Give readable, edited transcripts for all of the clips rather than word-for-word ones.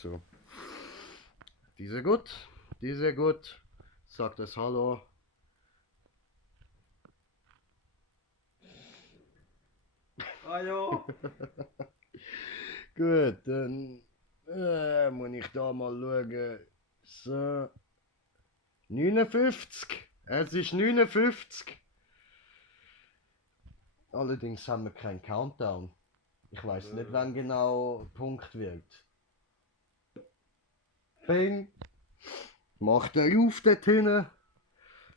So. Die sehr gut. Die sehr gut. Sagt das Hallo. Hallo. Gut, dann muss ich da mal schauen. So. 59. Es ist 59. Allerdings haben wir keinen Countdown. Ich weiß nicht, wann genau Punkt wird. Bing! Macht er auf dort hinten.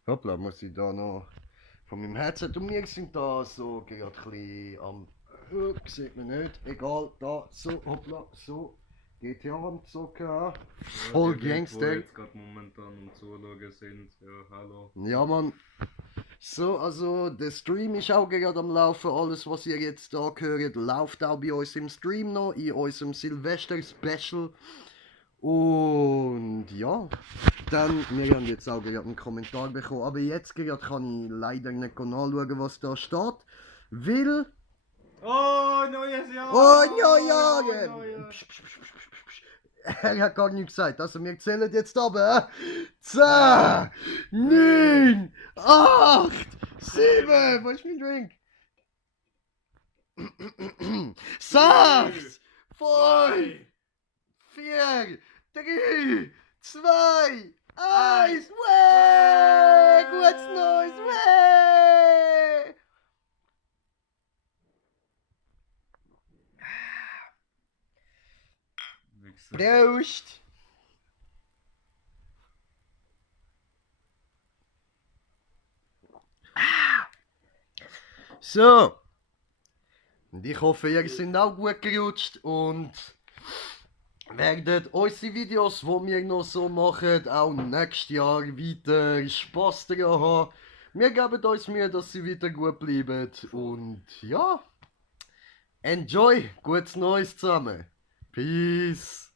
Hoppla, muss ich da noch von meinem Headset und wir sind da so gerade ein bisschen am. Sieht man nicht. Egal, da, so, hoppla, so. GTA am Zocken an. Voll Die Leute, die Gangster. jetzt gerade momentan am Zuschauen sind, ja, hallo. Ja, Mann. So, also der Stream ist auch gerade am Laufen. Alles, was ihr jetzt da hört, läuft auch bei uns im Stream noch, in unserem Silvester-Special. Und ja, dann, wir haben jetzt auch gerade einen Kommentar bekommen, aber jetzt gerade kann ich leider nicht nachschauen, was da steht, weil... Oh, neues Jahr! Oh, ja, Oh, ja! neues. Psch, psch, psch, psch, psch, psch. Er hat gar nichts gesagt, also wir zählen jetzt aber. 10, 9, 8, 7, wo ist mein Drink? 6, 5, 4, 3, 2, 1, way! Gutes Neues, way! Wichser. Prost! So. Und ich hoffe, ihr seid auch gut gerutscht und werdet unsere Videos, die wir noch so machen, auch nächstes Jahr weiter Spaß daran haben. Wir geben uns Mühe, dass sie wieder gut bleiben. Und ja, enjoy! Gutes Neues zusammen! Peace!